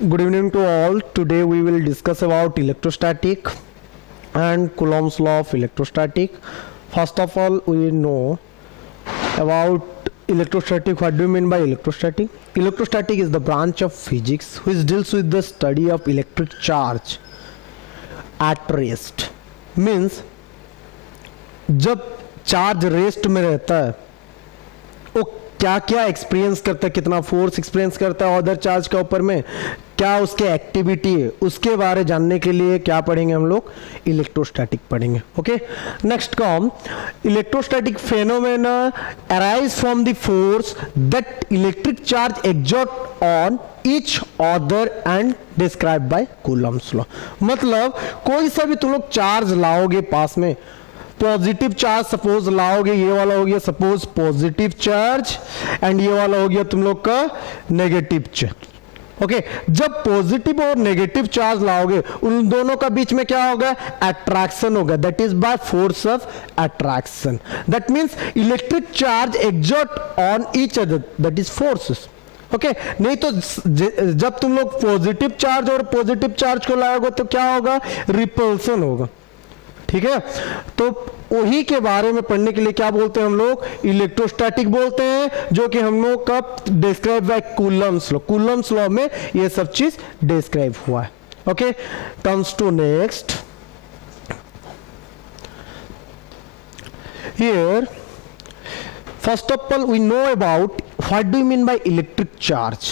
Good evening to all. Today we will discuss about electrostatic and Coulomb's law of electrostatic. First of all, we know about electrostatic. What do you mean by electrostatic? Electrostatic is the branch of physics which deals with the study of electric charge at rest. Means जब charge rest में रहता है वो क्या क्या experience करता है, कितना फोर्स एक्सपीरियंस करता है अदर चार्ज के ऊपर में, क्या उसके एक्टिविटी है, उसके बारे जानने के लिए क्या पढ़ेंगे हम लोग, इलेक्ट्रोस्टैटिक पढ़ेंगे. Okay, next com electrostatic phenomena arise from the force that electric charge exert on each other and describe by Coulomb's law. मतलब कोई सा भी तुम लोग चार्ज लाओगे पास में, पॉजिटिव चार्ज सपोज लाओगे, ये वाला हो गया सपोज पॉजिटिव चार्ज एंड ये वाला हो गया तुम लोग का नेगेटिव चार्ज. ओके, जब पॉजिटिव और नेगेटिव चार्ज लाओगे उन दोनों का बीच में क्या होगा, अट्रैक्शन होगा. That is by force of attraction. That means electric charge exert on each other, that is forces. Okay, नहीं तो जब तुम लोग पॉजिटिव चार्ज और पॉजिटिव चार्ज को लाओगे तो क्या होगा, रिपल्सन होगा. ठीक है, तो वही के बारे में पढ़ने के लिए क्या बोलते हैं हम लोग, इलेक्ट्रोस्टैटिक बोलते हैं, जो कि हम लोग का describe by Coulomb's law. Coulomb's law में ये सब चीज डिस्क्राइब हुआ है. Okay, comes to next here. First of all, we know about what do you mean by electric charge.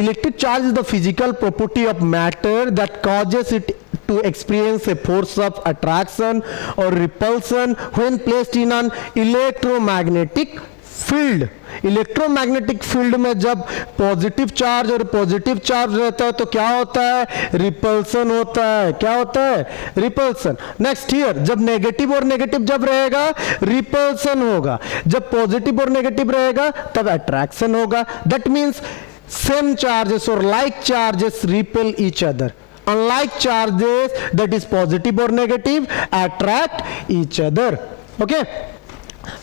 Electric charge is the physical property of matter that causes it to experience a force of attraction or repulsion when placed in an electromagnetic field. Electromagnetic field में जब positive charge और positive charge रहता है तो क्या होता है, repulsion होता है. क्या होता है, रिपल्सन. नेक्स्ट हियर, जब नेगेटिव और नेगेटिव जब रहेगा रिपल्सन होगा, जब पॉजिटिव और नेगेटिव रहेगा तब अट्रैक्शन होगा. दैट मींस सेम चार्जेस और like charges repel each other. Unlike charges that is positive or negative attract each other. Okay,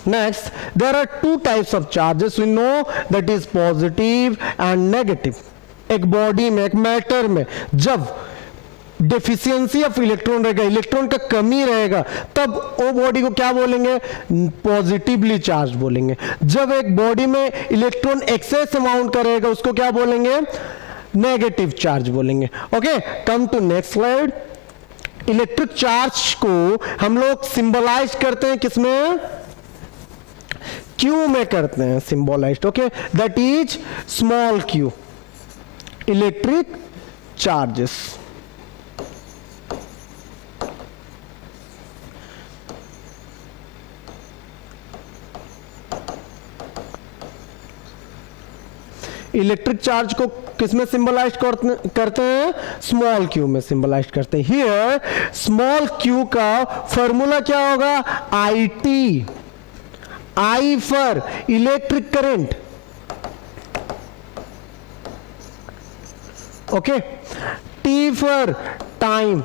next there are two types of charges we know, that is positive and negative. एक body में, एक matter में जब deficiency of electron रहेगा, electron का कमी रहेगा, तब वो बॉडी को क्या बोलेंगे, पॉजिटिवली चार्ज बोलेंगे. जब एक बॉडी में इलेक्ट्रॉन एक्सेस अमाउंट का रहेगा उसको क्या बोलेंगे, नेगेटिव चार्ज बोलेंगे. Okay, come to next slide. Electric charge को हम लोग सिंबलाइज करते हैं किसमें, क्यू में करते हैं symbolized. Okay, that is small Q. Electric charges electric charge को किसमें सिंबलाइज करते हैं, स्मॉल क्यू में सिंबलाइज करते हैं. हियर स्मॉल क्यू का फॉर्मूला क्या होगा, आई T. I for electric current. Okay, T for time.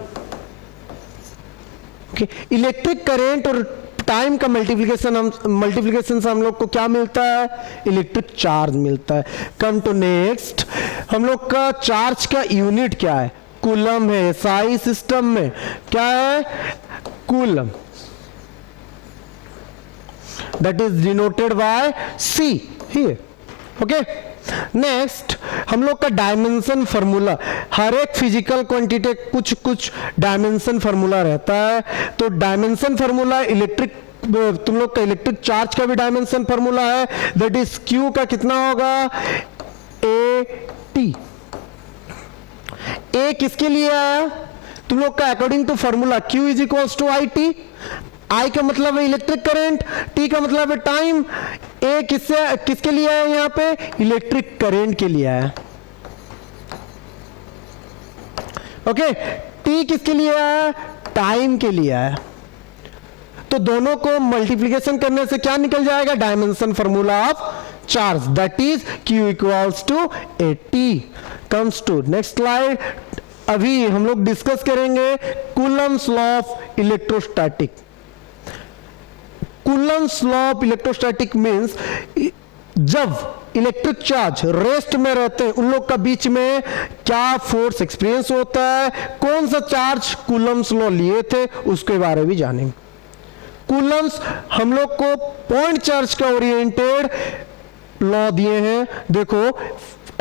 Okay, electric current और टाइम का मल्टीप्लिकेशन से हम लोग को क्या मिलता है, इलेक्ट्रिक चार्ज मिलता है. कम टू नेक्स्ट, हम लोग का चार्ज का यूनिट क्या है, कूलम है. एसआई सिस्टम में क्या है, coulomb. That is denoted by see here. Okay, next हम लोग का डायमेंशन फार्मूला. हर एक फिजिकल क्वांटिटी कुछ कुछ डायमेंशन फार्मूला रहता है. तो डायमेंशन फार्मूला इलेक्ट्रिक, तुम लोग का इलेक्ट्रिक चार्ज का भी डायमेंशन फार्मूला है. दैट इज क्यू का कितना होगा, ए टी. ए किसके लिए आया, तुम लोग का according to formula Q is equals to I T. I का मतलब है इलेक्ट्रिक करंट, टी का मतलब है टाइम. ए किसके लिए है, यहां पे इलेक्ट्रिक करंट के लिए है. ओके, टी किसके लिए है, टाइम के लिए है. तो दोनों को मल्टीप्लिकेशन करने से क्या निकल जाएगा, dimension formula of charge. That is Q equals to A T. Comes to next slide. अभी हम लोग डिस्कस करेंगे Coulomb's law of electrostatic. Coulomb's law of electrostatic means जब इलेक्ट्रिक चार्ज रेस्ट में रहते हैं उन लोग का बीच में क्या फोर्स एक्सपीरियंस होता है, कौन सा चार्ज कूलम्स लॉ लिए थे उसके बारे में जानेंगे। कूलम्स हम लोग को पॉइंट चार्ज का ओरिएंटेड लॉ दिए हैं। देखो,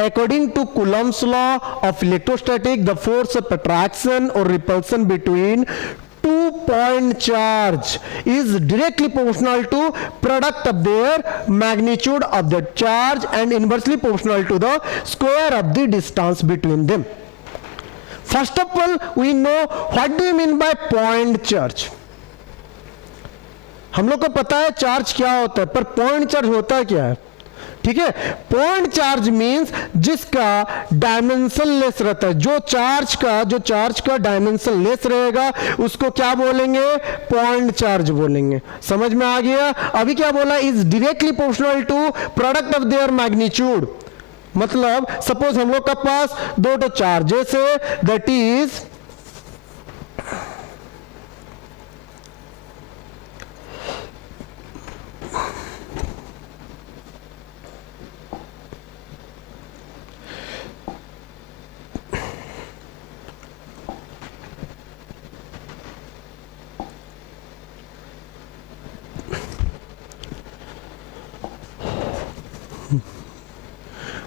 according to Coulomb's law of electrostatic, the force of attraction or repulsion between two point charge is directly proportional to product of their magnitude of the charge and inversely proportional to the square of the distance between them. First of all, we know what do you mean by point charge. हम लोग को पता है charge क्या होता है, पर point charge होता क्या है? ठीक है, पॉइंट चार्ज मींस जिसका डायमेंशन लेस रहता है। जो चार्ज का डायमेंशन लेस रहेगा उसको क्या बोलेंगे? पॉइंट चार्ज बोलेंगे। समझ में आ गया? अभी क्या बोला? Is directly proportional to product of their magnitude. मतलब सपोज हम लोग का पास दो चार्जेस है, दैट इज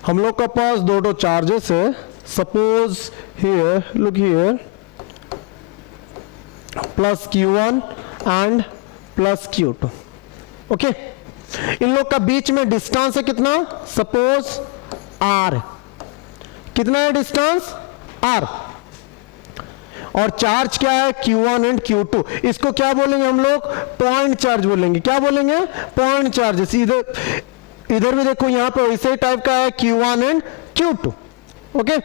हम लोग का पास दो चार्जेस है। Suppose here, look here, plus Q1 and plus Q2। Okay, इन लोग का बीच में डिस्टेंस है कितना? Suppose R। कितना है डिस्टेंस? R। और चार्ज क्या है? Q1 and Q2। इसको क्या बोलेंगे हम लोग? पॉइंट चार्ज बोलेंगे। क्या बोलेंगे? Point charge. सीधे इधर भी देखो, यहां पे वैसे टाइप का है Q1 एंड Q2। ओके,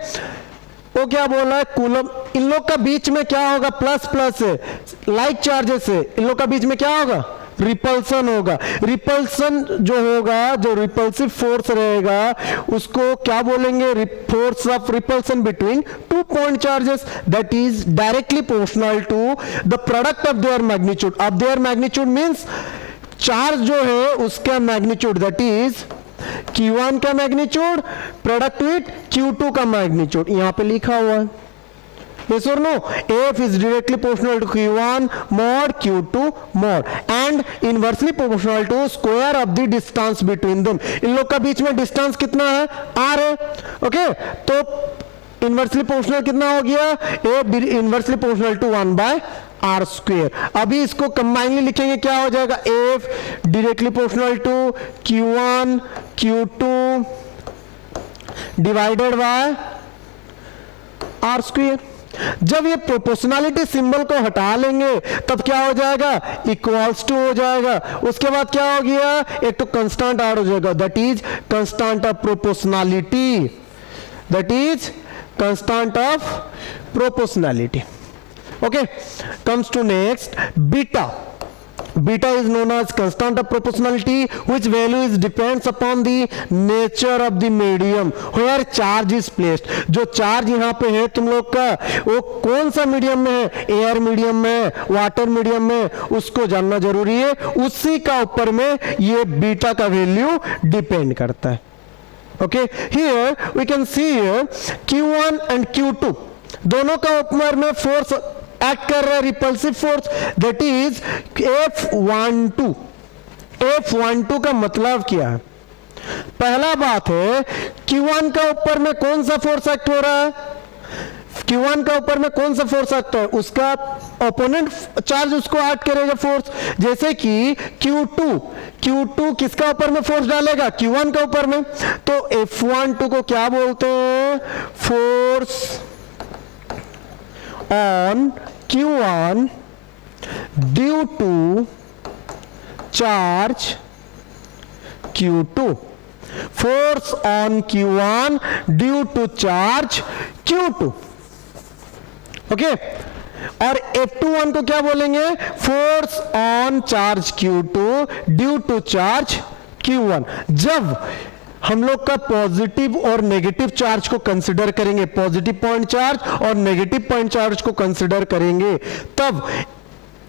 वो क्या बोल रहा है? कूलम। इन लोग का बीच में क्या होगा? प्लस प्लस है, लाइक चार्जेस है। इन लोग का बीच में क्या होगा? रिपल्सन होगा। रिपल्सन जो होगा, जो रिपल्सिव फोर्स रहेगा उसको क्या बोलेंगे? Force of repulsion between two point charges, that is directly proportional to the product of their magnitude. Of their magnitude means charge जो है उसका मैग्नीट्यूड, दैट इज Q1 का मैग्नीट्यूड प्रोडक्ट विथ Q2 का magnitude. यहां पे लिखा हुआ है। Yes or no? F is directly proportional to Q1 mod Q2 mod and inversely proportional to square of the distance between them. इन लोग का बीच में डिस्टेंस कितना है? R है। ओके, तो इनवर्सली प्रोपोर्शनल कितना हो गया? F inversely proportional to 1/r square. अभी इसको कंबाइनली लिखेंगे, क्या हो जाएगा? F directly proportional to Q1 Q2 divided by r square. जब ये प्रोपोर्शनलिटी सिंबल को हटा लेंगे तब क्या हो जाएगा? इक्वल्स टू हो जाएगा। उसके बाद क्या हो गया? एक तो कांस्टेंट ऐड हो जाएगा, that is constant of proportionality. That is constant of proportionality. Okay, comes to next, beta. Beta is known as constant of proportionality, which value is depends upon the nature of the medium where charge is placed. जो charge यहाँ पे है तुम लोग का, वो कौन सा मीडियम में है? एयर मीडियम में, वाटर मीडियम में, उसको जानना जरूरी है। उसी का ऊपर में ये बीटा का वैल्यू डिपेंड करता है। Okay, here we can see Q1 and Q2 दोनों का ऊपर में फोर्स एक्ट कर रहा है, repulsive force, that is F12। F12 का मतलब क्या है? पहला बात है, Q1 का ऊपर में कौन सा फोर्स एक्ट हो रहा है? Q1 का ऊपर में कौन सा फोर्स एक्ट है? उसका ओपोनेंट चार्ज उसको एक्ट करेगा फोर्स। जैसे कि Q2 किसका ऊपर में फोर्स डालेगा? Q1 का ऊपर में। तो F12 को क्या बोलते हैं? Force on Q1 due to charge Q2। Force on Q1 due to charge Q2। Okay, और F21 को क्या बोलेंगे? Force on charge Q2 due to charge Q1। जब हम लोग का पॉजिटिव और नेगेटिव चार्ज को कंसिडर करेंगे, पॉजिटिव पॉइंट चार्ज और नेगेटिव पॉइंट चार्ज को कंसिडर करेंगे, तब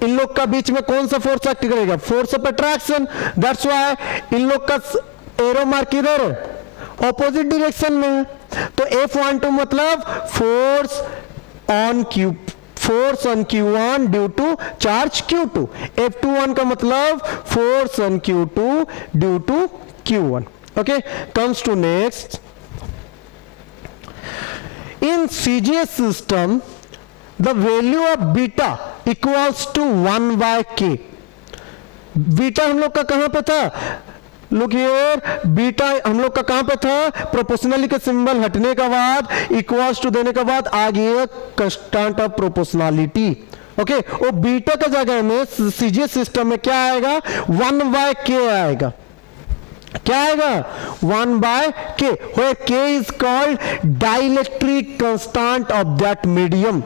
इन लोग का बीच में कौन सा फोर्स एक्ट करेगा? Force of attraction. That's why इन लोग का एरो मार्क किधर है, ऑपोजिट डायरेक्शन में है, तो F12 मतलब force on Q1 due to charge Q2, F21 का मतलब force on Q2 due to Q1. Okay, comes to next. In CGS system, the value of beta equals to 1 by k. Beta हम लोग का कहां पे था, look here, beta हम लोग का कहां पे था, प्रोपोर्शनली का सिंबल हटने के बाद इक्वल्स टू देने के बाद आ गया कांस्टेंट ऑफ प्रोपोर्शनलिटी. ओके, वो बीटा का जगह में सीजीएस सिस्टम में क्या आएगा, 1 by k आएगा. क्या आएगा, 1 by k, where k is called dielectric constant of that medium.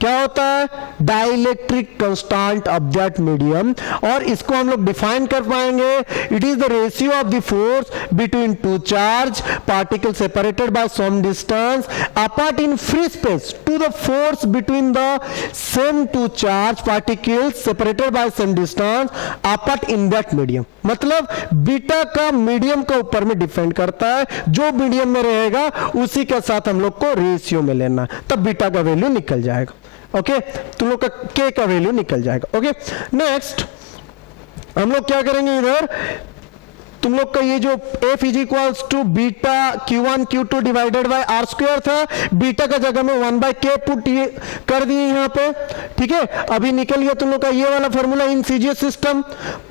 क्या होता है, dielectric constant of that medium, और इसको हम लोग डिफाइन कर पाएंगे. It is the ratio of the force between two charge particle separated by some distance apart in free space to the force between the same two charge particles separated by some distance apart in that medium. मतलब beta का medium के ऊपर में depend करता है, जो medium में रहेगा उसी के साथ हम लोग को रेशियो में लेना, तब बीटा का वैल्यू निकल जाएगा. ओके, तुम लोग का के का वैल्यू निकल जाएगा. ओके, नेक्स्ट हम लोग क्या करेंगे, इधर तुम लोग का ये जो F is equals to beta Q1 Q2 divided by R square था, बीटा का जगह में 1 by k पुट कर दिए यहां पे. ठीक है, अभी निकल गया तुम लोग का ये वाला फॉर्मूला इन सीजीएस सिस्टम.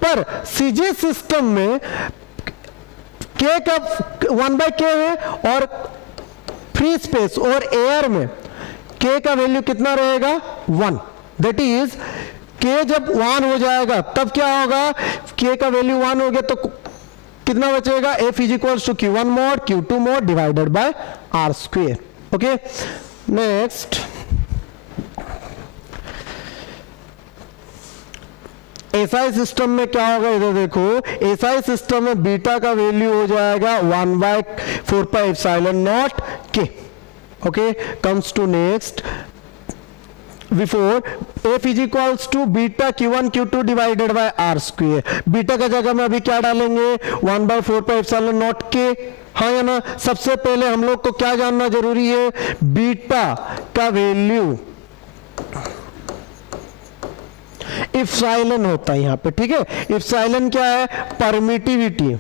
पर सीजीएस सिस्टम में k का 1 by k है, और फ्री स्पेस और एयर में k का वैल्यू कितना रहेगा, 1. दैट इज k जब 1 हो जाएगा तब क्या होगा, k का वैल्यू 1 हो गया तो कितना बचेगा, F is equals to Q1 mod Q2 mod divided by R square. Okay, next SI system में क्या होगा, इधर देखो, एसआई सिस्टम में बीटा का वैल्यू हो जाएगा 1 by 4 pi epsilon naught k. Okay, comes to next. Before F is equals to beta Q1 Q2 divided by R square. Beta का जगह में अभी क्या डालेंगे, 1 by 4 pi epsilon naught k. हाँ या ना, सबसे पहले हम लोग को क्या जानना जरूरी है, बीटा का वैल्यू इप्सिलॉन होता है यहां पे. ठीक है, इप्सिलॉन क्या है, परमिटिविटी.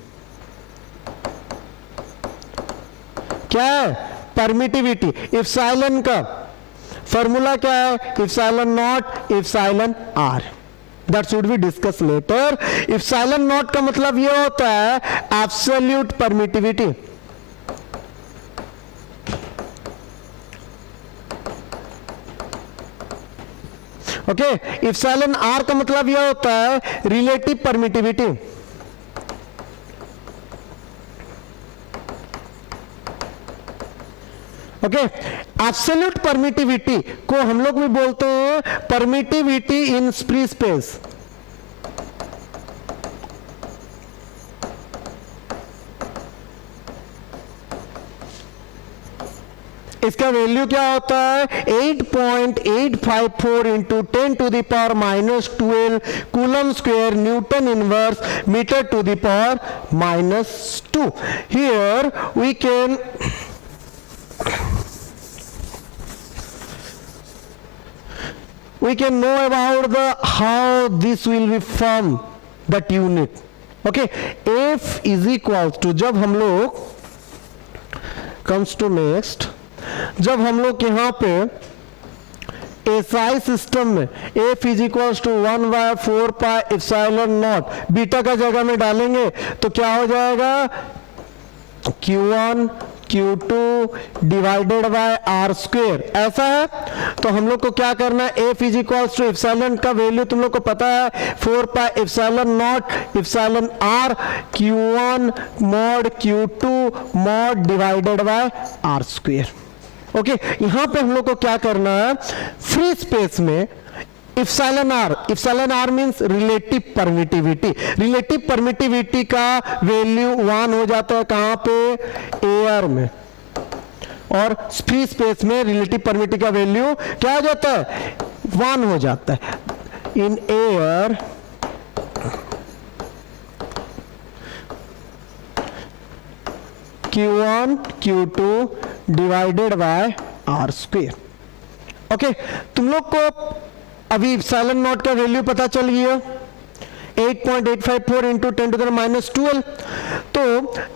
क्या है, परमिटिविटी. इप्सिलॉन का फॉर्मूला क्या है, epsilon naught epsilon R. That should be discuss later. Epsilon naught का मतलब ये होता है absolute permittivity. Okay, epsilon R का मतलब ये होता है relative permittivity. Okay, absolute permittivity को हम लोग भी बोलते हैं परमिटिविटी इन फ्री स्पेस. इसका वैल्यू क्या होता है, 8.854 into 10 to the power -12 coulomb square newton inverse metre to the power -2. Here we can know about the how this will be form that unit. Okay, F is equals to, जब हम लोग comes to next, जब हम लोग यहाँ पे SI system में F is equals to 1 by 4 pi epsilon naught beta का जगह में डालेंगे तो क्या हो जाएगा, Q1 Q2 divided by R square. ऐसा है तो हम लोग को क्या करना है, F is equals to epsilon का वैल्यू तुम लोग को पता है 4 pi epsilon naught epsilon R Q1 mod Q2 mod divided by R square. Okay, यहां पे हम लोग को क्या करना है, फ्री स्पेस में epsilon R means relative permittivity. Relative permittivity का वैल्यू 1 हो जाता है कहां पे, एयर में, और फ्री स्पेस में रिलेटिव परमिटिविटी का वैल्यू क्या हो जाता है, 1 हो जाता है. In air Q1 Q2 divided by R square. Okay, तुम लोग को अभी इप्सिलॉन नॉट का वैल्यू पता चल गया 8.854 इंटू 10⁻12। तो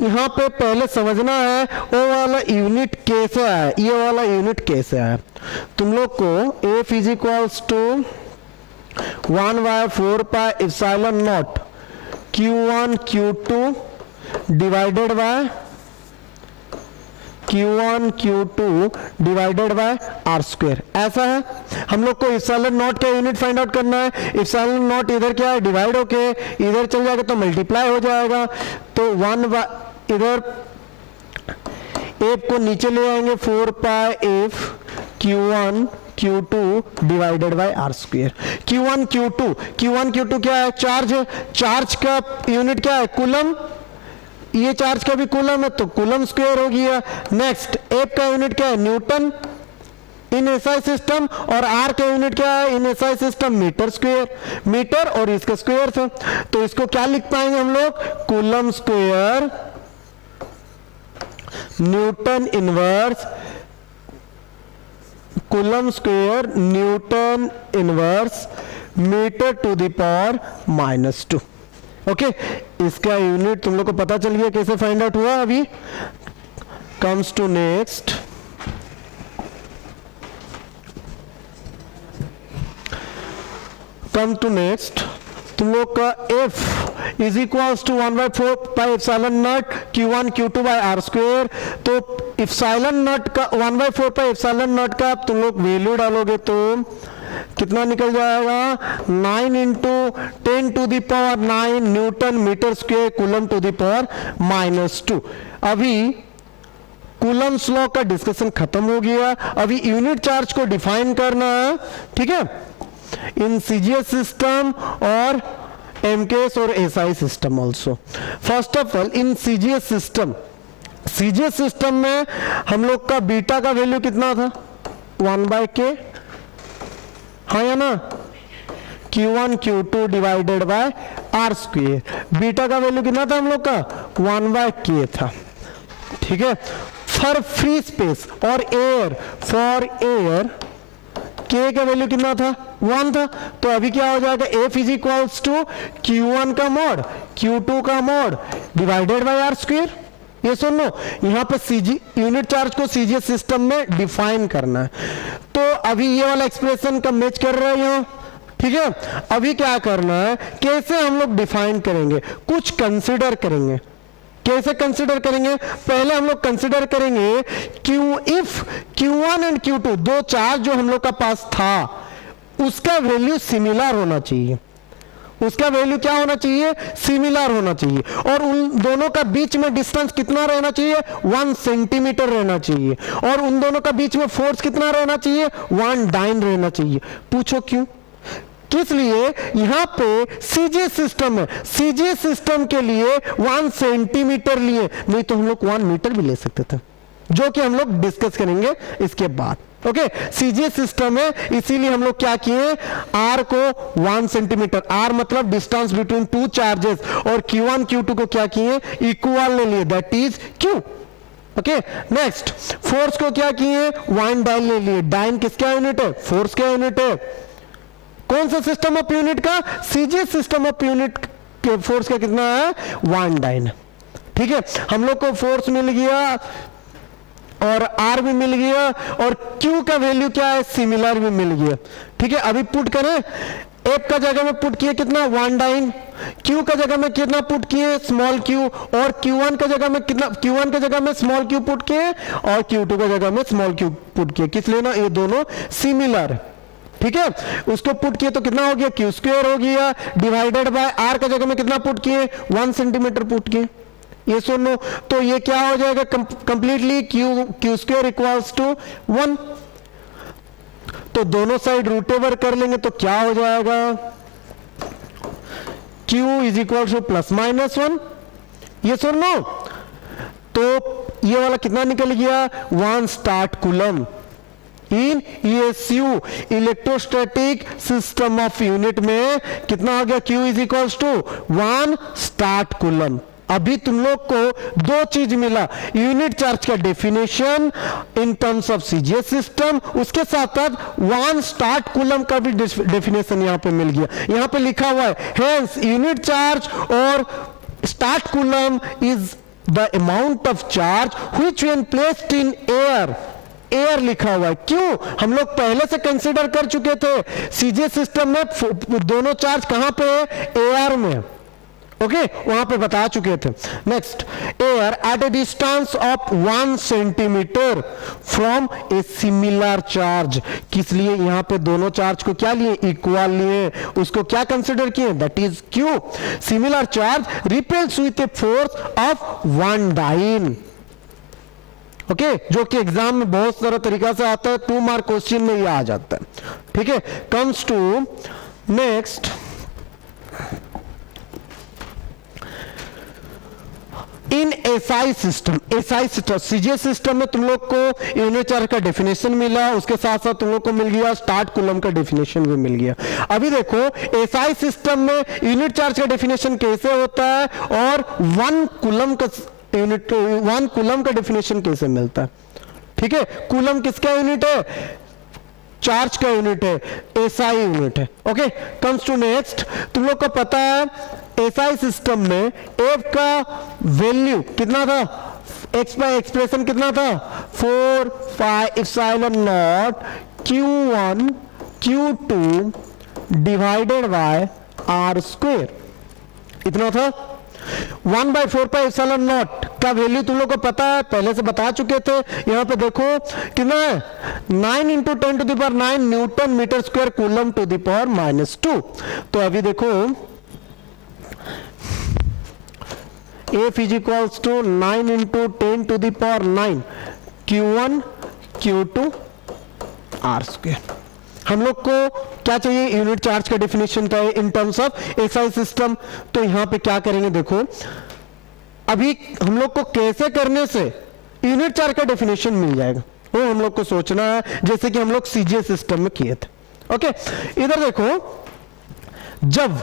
यहाँ पे पहले समझना है वो वाला यूनिट कैसे आया, ये वाला यूनिट कैसे आया। तुम लोग को F is equals to 1/4 pi epsilon naught Q1 Q2 divided by Q1 Q2 divided by R square, ऐसा है। हम लोग को इप्सिलॉन नॉट का यूनिट फाइंड आउट करना है। इप्सिलॉन नॉट इधर क्या है, डिवाइड होके इधर चल जाएगा तो मल्टीप्लाई हो जाएगा। तो इधर एफ को नीचे ले आएंगे 4 pi F Q1 Q2 divided by R square. Q1 Q2 क्या है, चार्ज है। चार्ज का यूनिट क्या है, कूलम। ये चार्ज का भी कूलम है तो कूलम स्क्वायर हो गया। नेक्स्ट एफ का यूनिट क्या है, न्यूटन इन एसआई सिस्टम, और आर का यूनिट क्या है in SI system, metre square. Metre और इसका स्क्वायर था तो इसको क्या लिख पाएंगे हम लोग, coulomb square newton inverse, coulomb square newton inverse metre to the power -2। Okay, इसका यूनिट तुम लोग को पता चल गया कैसे फाइंड आउट हुआ। अभी कम्स टू नेक्स्ट, तुम लोग का F is equals to 1/4 pi epsilon naught Q1 Q2 by R square. तो इप्सिलॉन नॉट का 1/4 पाई इप्सिलॉन नॉट का तुम लोग वैल्यू डालोगे तो कितना निकल जाएगा, 9 into 10 to the power 9 newton metre square coulomb to the power -2। अभी कूलम्स लॉ का डिस्कशन खत्म हो गया। अभी यूनिट चार्ज को डिफाइन करना है, ठीक है, इन सीजीएस सिस्टम और एमकेएस और SI system also. First of all in CGS system में हम लोग का बीटा का वैल्यू कितना था, 1/k, हाँ या ना, Q1 Q2 divided by R square. Beta का वैल्यू कितना था हम लोग का, 1/k था, ठीक है। फॉर फ्री स्पेस और एयर, फॉर एयर k का वैल्यू कितना था, 1 था। तो अभी क्या हो जाएगा, F is equals to Q1 का मॉड Q2 का mod divided by R square. ये सुनो, यहाँ पे सीजी यूनिट चार्ज को सीजीएस सिस्टम में डिफाइन करना है। तो अभी ये वाला एक्सप्रेशन का मैच कर रहे हैं, ठीक है। अभी क्या करना है, कैसे हम लोग डिफाइन करेंगे, कुछ कंसिडर करेंगे। कैसे कंसिडर करेंगे, पहले हम लोग कंसिडर करेंगे इफ Q1 एंड Q2 दो चार्ज जो हम लोग का पास था उसका वैल्यू सिमिलर होना चाहिए। उसका वैल्यू क्या होना चाहिए, सिमिलर होना चाहिए। और उन दोनों का बीच में डिस्टेंस कितना रहना चाहिए, 1 सेंटीमीटर रहना चाहिए। और उन दोनों का बीच में फोर्स कितना रहना चाहिए, 1 डाइन रहना चाहिए। पूछो क्यों, किस लिए, यहां पे सीजीएस सिस्टम है, सीजीएस सिस्टम के लिए 1 सेंटीमीटर लिए, नहीं तो हम लोग 1 मीटर भी ले सकते थे, जो कि हम लोग डिस्कस करेंगे इसके बाद। ओके, सीजीएस सिस्टम है, इसीलिए हम लोग क्या किए, आर को 1 सेंटीमीटर, आर मतलब डिस्टेंस बिटवीन 2 चार्जेस, और Q1 Q2 को क्या किए, इक्वल ले लिए, that is Q। Okay, next force को क्या किए, 1 डाइन ले लिए। डाइन किसका यूनिट है, फोर्स का यूनिट है। कौन सा सिस्टम ऑफ यूनिट का, सीजीएस सिस्टम ऑफ यूनिट के फोर्स का कितना है, 1 डाइन, ठीक है। हम लोग को फोर्स मिल गया और आर भी मिल गया, और क्यू का वैल्यू क्या है, सिमिलर भी मिल गया, ठीक है। अभी पुट करें, एफ का जगह में पुट किए कितना, 1 डाइन, क्यू का जगह में कितना पुट किए, स्मॉल क्यू, और Q1 का जगह में कितना, Q1 का जगह में स्मॉल क्यू पुट किए, और Q2 का जगह में स्मॉल क्यू पुट किए। किस लिए ना, ये दोनों सिमिलर, ठीक है। उसको पुट किए तो कितना हो गया, क्यू स्क्वायर हो गया, डिवाइडेड बाय आर का जगह में कितना पुट किए, 1 सेंटीमीटर पुट किए। ये सुनो, तो ये क्या हो जाएगा, completely Q square equals to 1। तो दोनों साइड रूट ओवर कर लेंगे तो क्या हो जाएगा, Q इज इक्वल टू ±1। ये सुनो, तो ये वाला कितना निकल गया, 1 stat coulomb in ESU, electrostatic system of unit में कितना आ गया, Q is equal to 1 stat coulomb. अभी तुम लोग को दो चीज मिला, यूनिट चार्ज का definition in terms of CGS system, उसके साथ साथ वन स्टार्ट कूलम का भी डेफिनेशन यहां पे मिल गया। यहां पे लिखा हुआ है हेंस यूनिट चार्ज और start coulomb is the amount of charge which when placed in air, air लिखा हुआ है। क्यों? हम लोग पहले से कंसीडर कर चुके थे सीजीएस सिस्टम में दोनों चार्ज कहां पे है, एयर में। ओके वहां पे बता चुके थे। Next, air at a distance of 1 centimetre from a similar charge. किस लिए यहां पे दोनों चार्ज को क्या लिए, इक्वल लिए, उसको क्या कंसिडर किए, that is Q. Similar charge repels with a force of 1 dyne. Okay जो कि एग्जाम में बहुत सारा तरीका से आता है, 2 मार्क क्वेश्चन में ये आ जाता है। ठीक है, comes to next, in SI system, SI system CGS system में तुम लोग को यूनिट चार्ज का डेफिनेशन मिला, उसके साथ साथ तुम लोग को मिल गया स्टार्ट कूलम का डेफिनेशन भी मिल गया। अभी देखो एसआई सिस्टम में यूनिट चार्ज का डेफिनेशन कैसे होता है और 1 कूलम का यूनिट, 1 कूलम का डेफिनेशन कैसे मिलता है। ठीक है, कूलम किसका यूनिट है, चार्ज का यूनिट है, एसआई यूनिट है। ओके कम्स टू नेक्स्ट, तुम लोग को पता है एसआई सिस्टम में एफ का वैल्यू कितना था, एक्स बाय एक्सप्रेशन कितना था, 4 5 epsilon naught Q1 Q2 divided by R square, इतना था। 1/4 पाई एप्सिलॉन नॉट का वैल्यू तुम लोग को पता है, पहले से बता चुके थे। यहां पे देखो कितना है, 9 × 10⁻⁹ newton metre square coulomb to the power -2। तो अभी देखो F is equals to 9 × 10⁹ Q1 Q2 R square. हम लोग को क्या चाहिए, यूनिट चार्ज का डेफिनेशन था इन टर्म्स ऑफ एसआई सिस्टम। तो यहां पे क्या करेंगे, देखो अभी हम लोग को कैसे करने से यूनिट चार्ज का डेफिनेशन मिल जाएगा वो हम लोग को सोचना है, जैसे कि हम लोग सीजीएस सिस्टम में किए थे। ओके इधर देखो, जब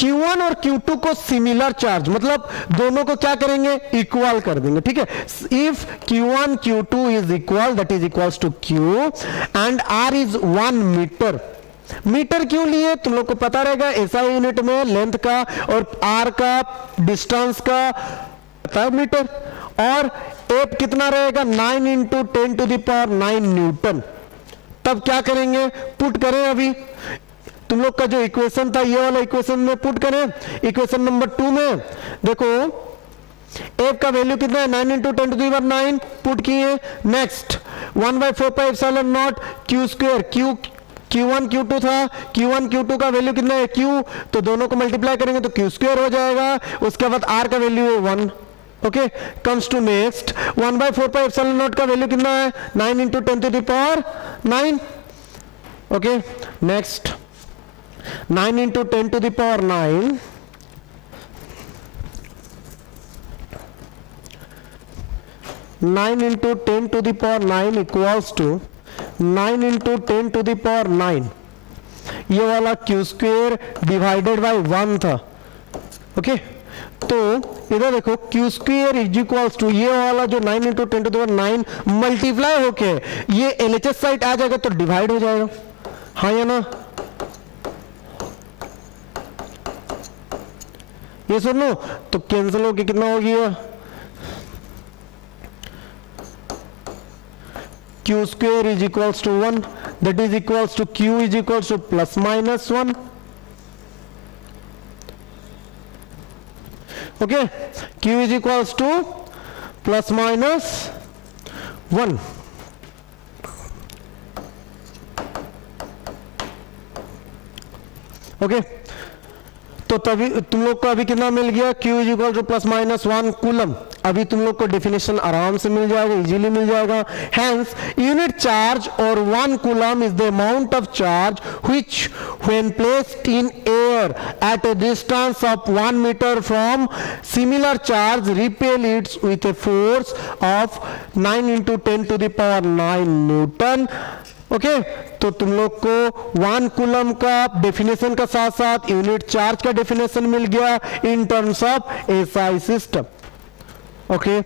Q1 और Q2 को सिमिलर चार्ज, मतलब दोनों को क्या करेंगे, इक्वल कर देंगे। ठीक है, if Q1 Q2 is equal, that is equals to Q and R is 1 metre. Metre क्यों लिए, तुम लोग को पता रहेगा एसआई यूनिट में लेंथ का और R का डिस्टेंस का पता है मीटर, और एफ कितना रहेगा, 9 × 10⁹ न्यूटन। तब क्या करेंगे, पुट करें। अभी तुम लोग का जो इक्वेशन था ये वाला इक्वेशन में पुट करें, इक्वेशन नंबर 2 में देखो एफ का वैल्यू कितना है, 9 × 10⁹ पुट किए। Next 1/4 pi epsilon not Q square, Q1 Q2 था, Q1 Q2 का वैल्यू कितना है, Q, तो दोनों को मल्टीप्लाई करेंगे तो Q स्क्वायर हो जाएगा। उसके बाद R का वैल्यू है 1। Okay comes to next, 1/4 pi epsilon naught का वैल्यू कितना है, 9 × 10⁹ ओके नेक्स्ट 9 × 10⁹ 9 × 10⁹ इक्वल्स टू 9 × 10⁹। ये वाला Q स्क्वायर डिवाइडेड बाय 1 था। ओके तो इधर देखो Q square is equals to ये वाला जो 9 × 10⁹ मल्टीप्लाई होके ये LHS साइड आ जाएगा तो डिवाइड हो जाएगा, हाँ या ना। ये सुनो तो कैंसिल होके कितना हो गया, Q square is equals to 1, that is equals to Q is equals to ±1। Okay Q is equals to ±1। Okay तो तभी तुम लोग को अभी कितना मिल गया, Q is equal to ±1 coulomb. अभी तुम लोग को डेफिनेशन आराम से मिल जाएगा, इजीली मिल जाएगा। हेंस यूनिट चार्ज और 1 coulomb is the amount of charge which when placed in air at a distance of 1 metre from similar charge repel its with a force of 9 × 10⁹ newton okay तो तुम लोग को 1 coulomb का definition का साथ साथ unit charge का definition मिल गया इन terms of SI system. Okay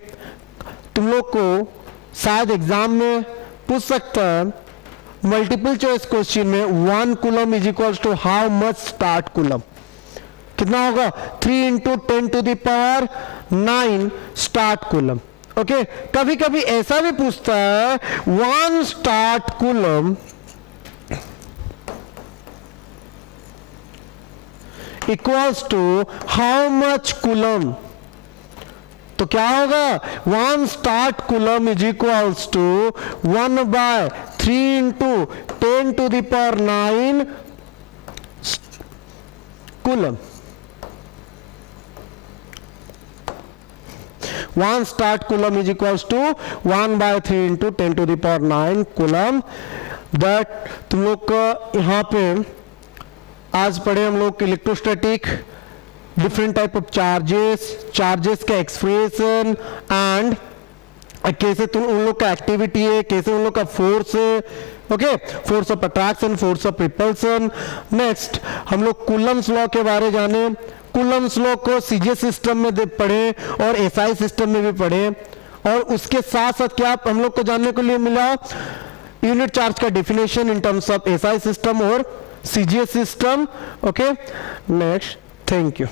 तुम लोग को शायद एग्जाम में पूछ सकता है मल्टीपल चॉइस क्वेश्चन में 1 coulomb is equals to how much stat coulomb, कितना होगा 3 इंटू 10⁹ स्टार्ट कूलम। ओके कभी कभी ऐसा भी पूछता है 1 stat coulomb equals to how much coulomb, तो क्या होगा 1 stat coulomb is equals to 1/3 into 10⁹ coulomb. 1 start coulomb is equals to 1/3 into 10⁹ coulomb. That तुम लोग का यहाँ पे आज पढ़े हम लोग electrostatic different type of charges का एक्सप्रेशन एंड कैसे तुम उन लोग का एक्टिविटी है, कैसे उन लोग का फोर्स है। Okay force of attraction, force of repulsion. Next हम लोग कूलम्स लॉ के बारे जाने। कूलम्स लॉ को सीजे सिस्टम में पढ़े और एसआई सिस्टम में भी पढ़े और उसके साथ साथ क्या हम लोग को जानने के लिए मिला यूनिट चार्ज का definition in terms of SI system और CGS system. Okay next thank you.